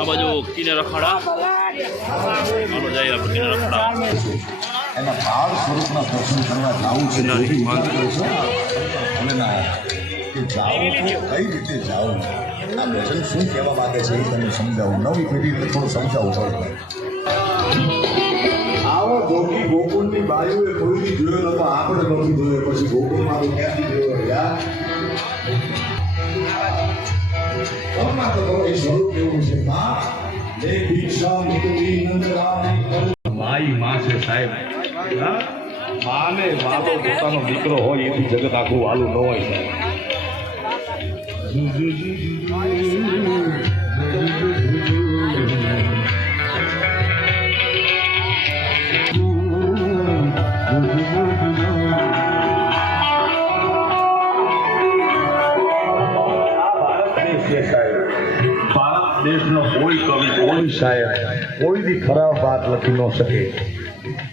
આ બાજુ કિનારા ખડા ચાલો જઈએ આપણે કિનારા ખડા એના ભાવ સ્વરૂપના દર્શન કરવા જવું છે કે જાવું તો કઈ રીતે જાવું આ ભજન શું કહેવા માંગે છે એ તમને સમજાવું નવી પેઢીને થોડું સમજાવવું પડે આવો જોગી ગોકુળની બાયુએ કોઈથી જોયો નતો આપણે નથી જોયો પછી ગોકુળમાં તો ક્યાંથી જોયો યાર કોના તો એ સ્વરૂપ કેવું છે માં લે ભિક્ષા મુક્તિ નંદરાણી માઈ માં છે સાહેબ માને વાતો પોતાનો દીકરો હોય એથી જગત આખું વાલું ન હોય સાહેબ ભારત દેશનો કોઈ કવિ કોઈ શાયર કોઈ દી ખરાબ વાત લખી ન શકે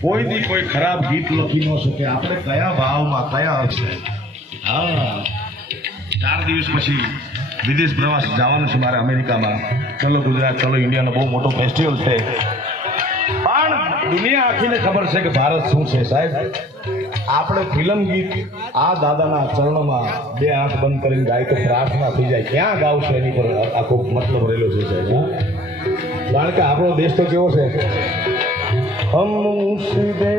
કોઈ દી કોઈ ખરાબ ગીત લખી ન શકે આપણે કયા ભાવમાં કયા અક્ષર હા 4 દિવસ પછી વિદેશ પ્રવાસ જવાનું છે મારે અમેરિકામાં ચલો ગુજરાત ચલો ઇન્ડિયાનો બહુ મોટો ફેસ્ટિવલ છે પણ દુનિયા આખીને ખબર છે કે ભારત શું છે સાહેબ આપણે ફિલ્મ ગીત આ દાદાના ચરણોમાં 2 આંખ બંધ કરીને ગાય તો પ્રાર્થના થઈ જાય ક્યાં ગાવશે એની પર આખો મતલબ રહેલો છે સાહેબ કારણ કે આપણો દેશ તો કેવો છે હમ મુર્શિદે